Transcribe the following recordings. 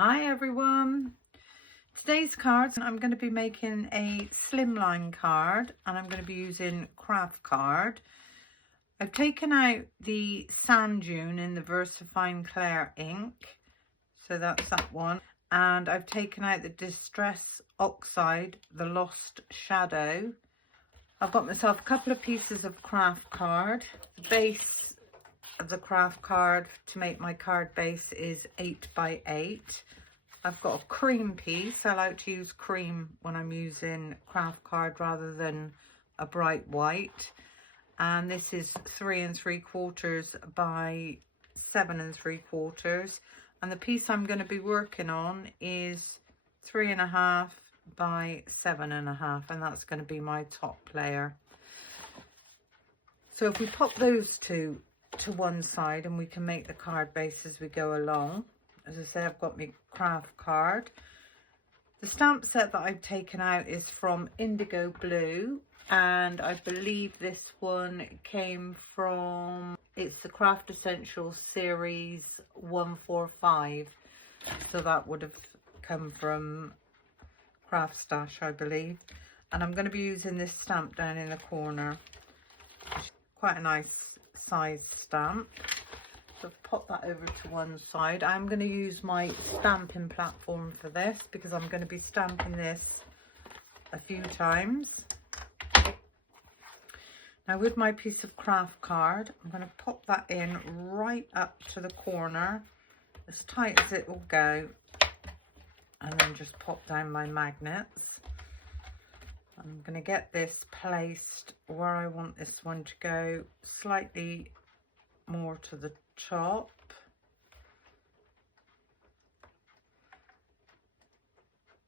Hi everyone. Today's cards, I'm going to be making a slimline card and I'm going to be using craft card. I've taken out the sand dune in the VersaFine Clair ink, so that's that one, and I've taken out the Distress Oxide, the Lost Shadow. I've got myself a couple of pieces of craft card. The base of the craft card to make my card base is 8 by 8. I've got a cream piece. I like to use cream when I'm using craft card rather than a bright white. And this is 3 3/4 by 7 3/4. And the piece I'm going to be working on is 3.5 by 7.5, and that's going to be my top layer. So if we pop those two to one side, and we can make the card base as we go along. As I say, I've got my craft card. The stamp set that I've taken out is from Indigo Blue, and I believe this one came from, it's the Craft Essentials Series 145. So that would have come from Craft Stash, I believe. And I'm going to be using this stamp down in the corner. It's quite a nice size stamp. So I've popped that over to one side. I'm going to use my stamping platform for this because I'm going to be stamping this a few times. Now with my piece of craft card, I'm going to pop that in right up to the corner, as tight as it will go, and then just pop down my magnets. I'm going to get this placed where I want this one to go, slightly more to the top,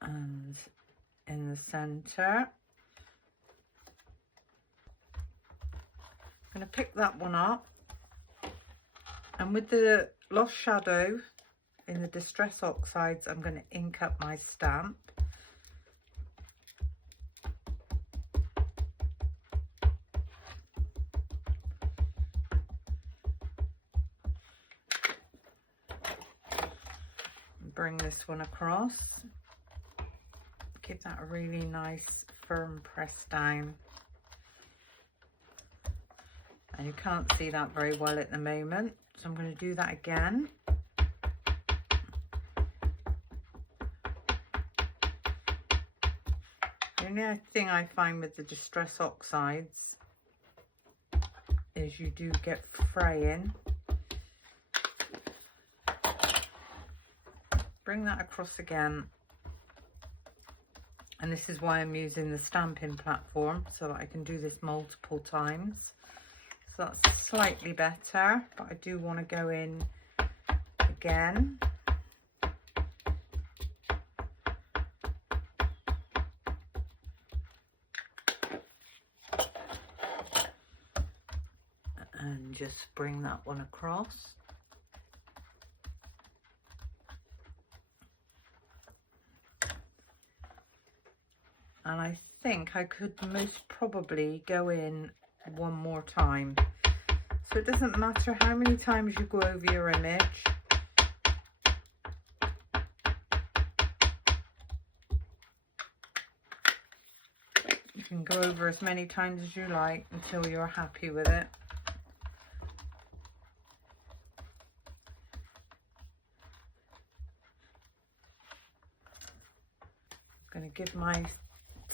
and in the center. I'm going to pick that one up, and with the Lost Shadow in the Distress Oxides, I'm going to ink up my stamp. Bring this one across, give that a really nice firm press down, and you can't see that very well at the moment, so I'm going to do that again. The only thing I find with the Distress Oxides is you do get fraying. Bring that across again, and this is why I'm using the stamping platform, so that I can do this multiple times. So that's slightly better, but I do want to go in again. And just bring that one across. And I think I could most probably go in one more time. So it doesn't matter how many times you go over your image. You can go over as many times as you like until you're happy with it. I'm going to give my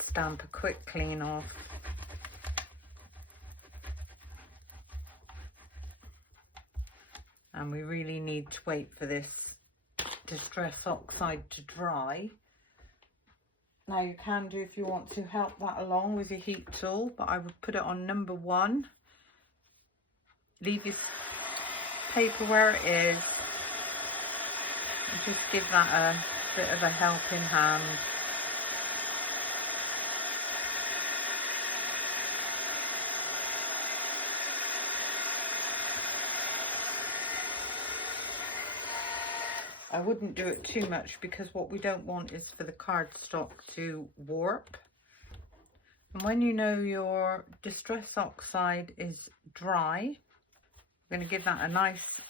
stamp a quick clean off. And we really need to wait for this Distress Oxide to dry. Now you can do, if you want to, help that along with your heat tool, but I would put it on number 1. Leave your paper where it is, and just give that a bit of a helping hand. I wouldn't do it too much because what we don't want is for the cardstock to warp. And when you know your Distress Oxide is dry, I'm going to give that a nice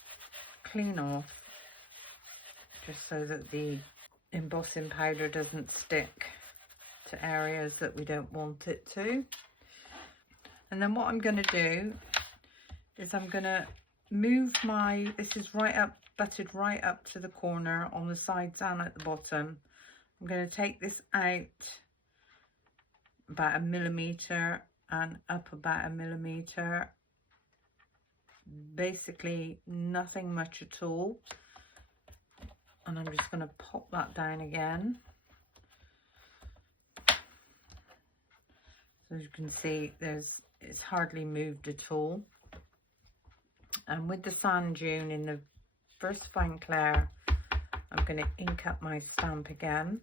clean off. just so that the embossing powder doesn't stick to areas that we don't want it to. And then what I'm going to do is I'm going to move my, this is right up, butted right up to the corner on the sides and at the bottom. I'm going to take this out about 1 millimeter and up about 1 millimeter. Basically nothing much at all. And I'm just going to pop that down again. So as you can see, it's hardly moved at all. And with the sand dune in the VersaFine Clair, I'm going to ink up my stamp again.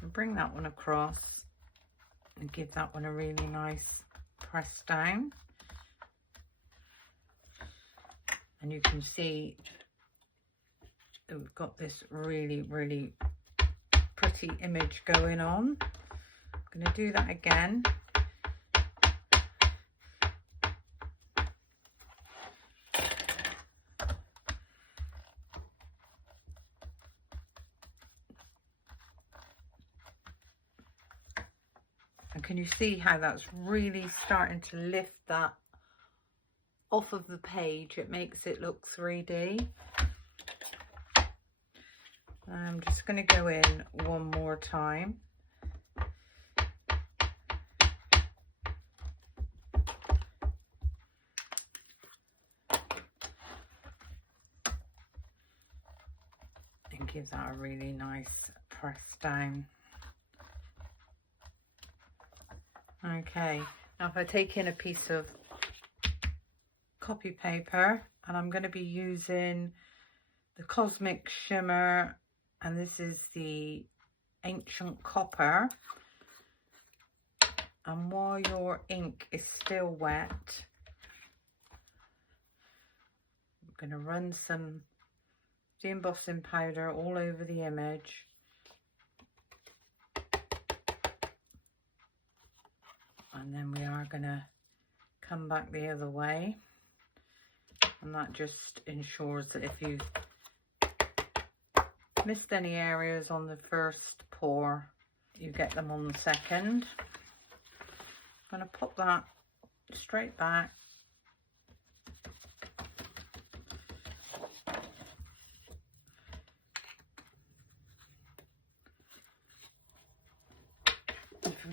And bring that one across and give that one a really nice press down. And you can see that we've got this really, really pretty image going on. I'm going to do that again. And can you see how that's really starting to lift that off of the page? It makes it look 3D. I'm just going to go in one more time. And give that a really nice press down. Okay, now if I take in a piece of copy paper, and I'm going to be using the Cosmic Shimmer, and this is the Ancient Copper. And while your ink is still wet, I'm going to run some de-embossing powder all over the image. And then we are going to come back the other way. And that just ensures that if you missed any areas on the first pour, you get them on the second. I'm going to pop that straight back.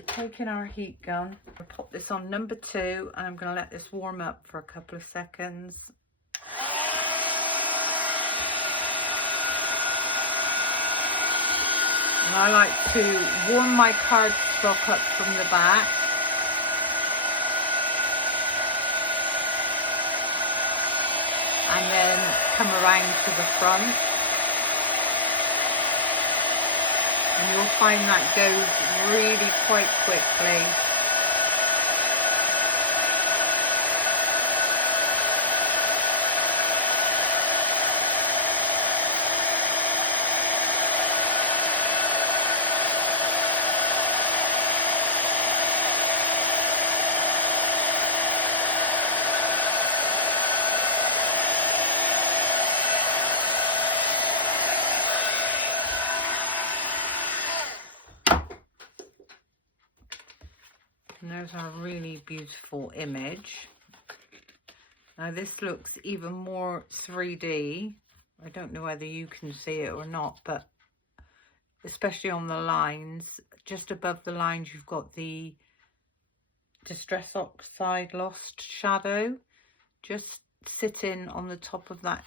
Taking our heat gun, I'll pop this on number 2, and I'm going to let this warm up for a couple of seconds. And I like to warm my cardstock up from the back. And then come around to the front. And you'll find that goes really quite quickly. And there's our really beautiful image. Now this looks even more 3D. I don't know whether you can see it or not, but especially on the lines, just above the lines you've got the Distress Oxide Lost shadow just sitting on the top of that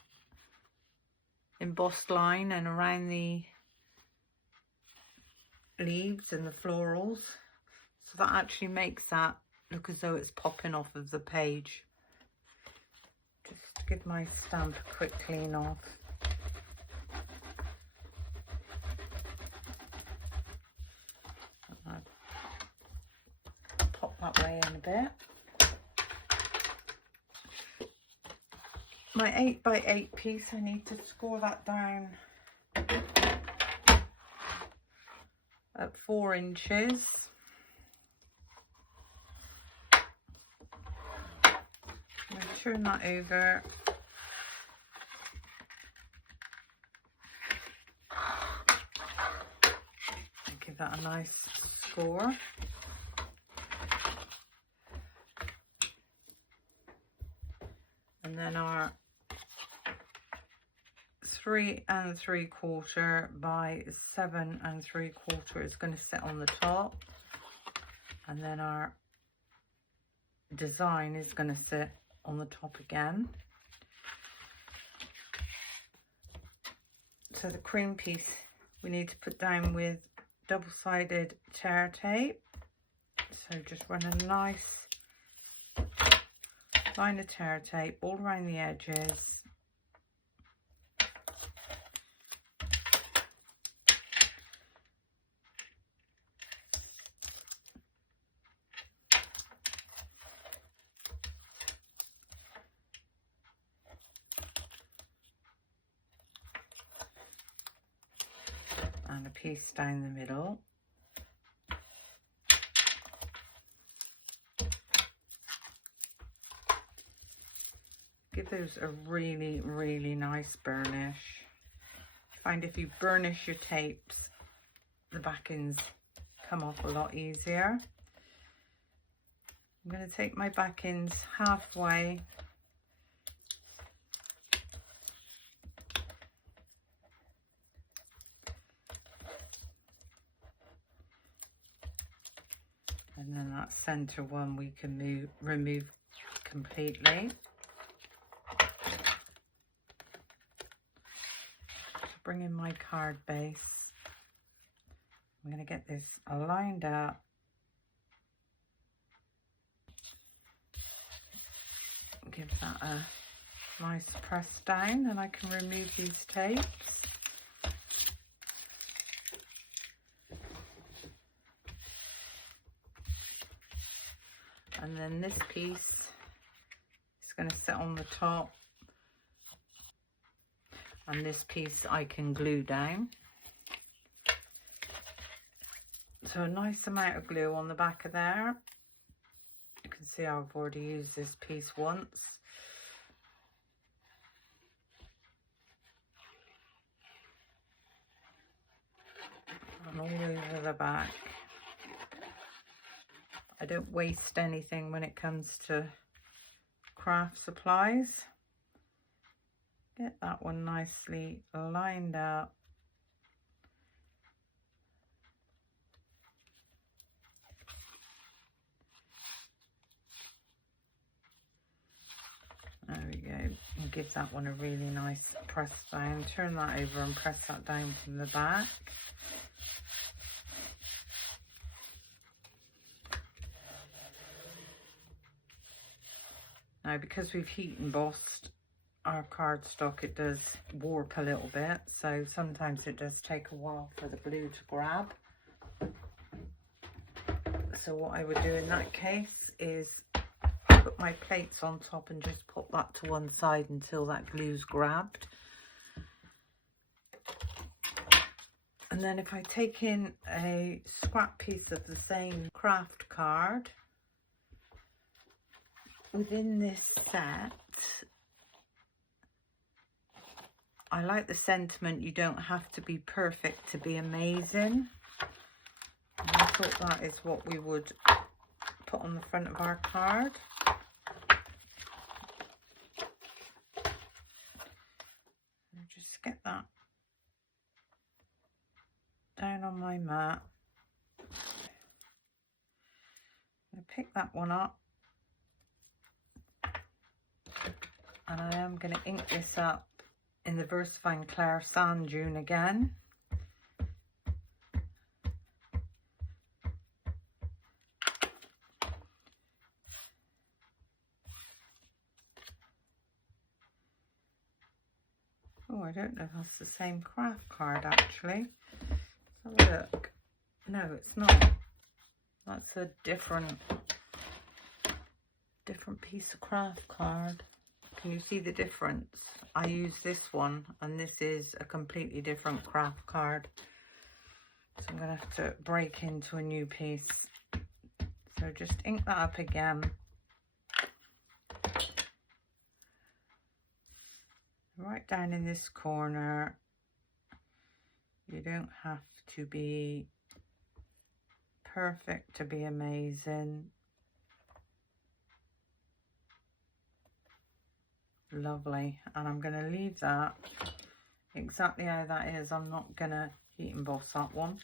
embossed line and around the leaves and the florals. So that actually makes that look as though it's popping off of the page. Just give my stamp a quick clean off. Pop that way in a bit. My 8x8 piece, I need to score that down at 4 inches. turn that over. And give that a nice score. And then our 3 3/4 by 7 3/4 is going to sit on the top, and then our design is going to sit on the top again. So the cream piece we need to put down with double-sided tear tape. So just run a nice line of tear tape all around the edges. And a piece down the middle. Give those a really, really nice burnish. Find if you burnish your tapes, the backings come off a lot easier. I'm going to take my backings halfway. And then that center one we can remove completely. Bring in my card base. I'm going to get this lined up. Give that a nice press down, and I can remove these tapes. And then this piece is going to sit on the top, and this piece I can glue down. So a nice amount of glue on the back of there. You can see I've already used this piece once. And all over the back. I don't waste anything when it comes to craft supplies. Get that one nicely lined up. There we go. And give that one a really nice press down. Turn that over and press that down from the back. Now, because we've heat embossed our cardstock, it does warp a little bit, so sometimes it does take a while for the glue to grab. So what I would do in that case is put my plates on top and just put that to one side until that glue's grabbed. And then if I take in a scrap piece of the same craft card, within this set, I like the sentiment, you don't have to be perfect to be amazing. And I thought that is what we would put on the front of our card. And just get that down on my mat. I'm going to pick that one up. And I am going to ink this up in the VersaFine Clair Sand Dune again. Oh, I don't know if that's the same craft card actually. Let's have a look. No, it's not. That's a different piece of craft card. Can you see the difference? I use this one and this is a completely different craft card. So I'm going to have to break into a new piece. So just ink that up again. right down in this corner. You don't have to be perfect to be amazing. Lovely. And I'm going to leave that exactly how that is. I'm not going to heat emboss that one.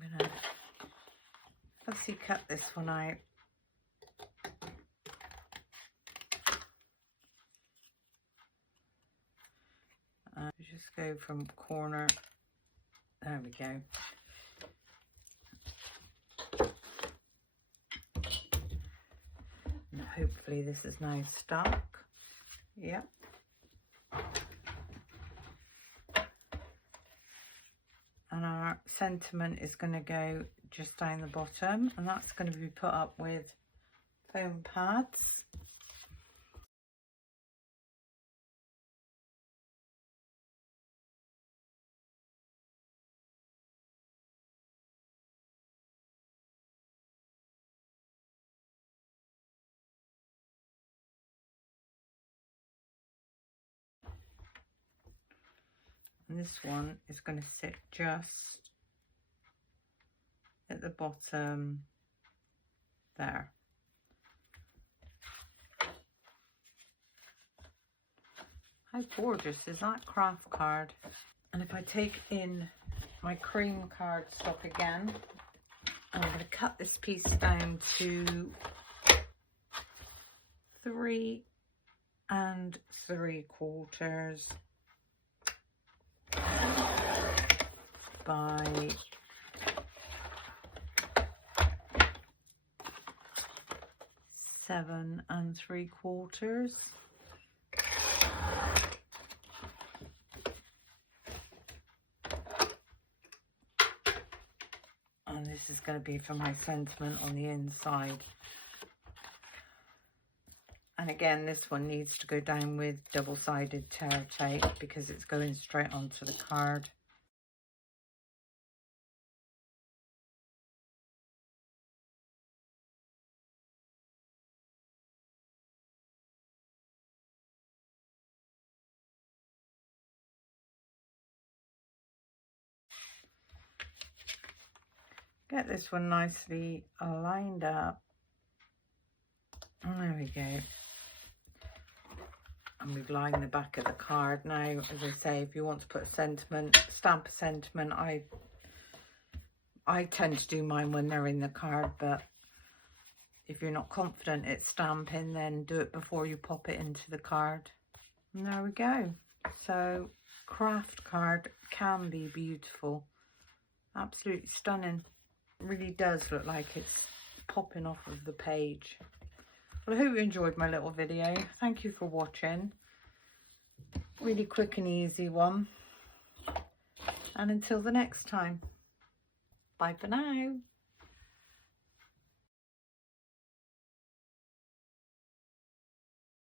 I'm going to obviously cut this one out. Just go from corner. There we go. And hopefully this is now stuck. Yep. And our sentiment is going to go just down the bottom, and that's going to be put up with foam pads. And this one is going to sit just at the bottom there. How gorgeous is that craft card? And if I take in my cream cardstock again, I'm going to cut this piece down to 3 3/4 by 7 3/4. And this is going to be for my sentiment on the inside. And again, this one needs to go down with double-sided tear tape because it's going straight onto the card. Get this one nicely lined up. And there we go. And we've lined the back of the card. Now, as I say, if you want to put a sentiment, stamp a sentiment, I tend to do mine when they're in the card, but if you're not confident it's stamping, then do it before you pop it into the card. And there we go. So, craft card can be beautiful. Absolutely stunning. It really does look like it's popping off of the page. Well, I hope you enjoyed my little video. Thank you for watching. Really quick and easy one. And until the next time, bye for now.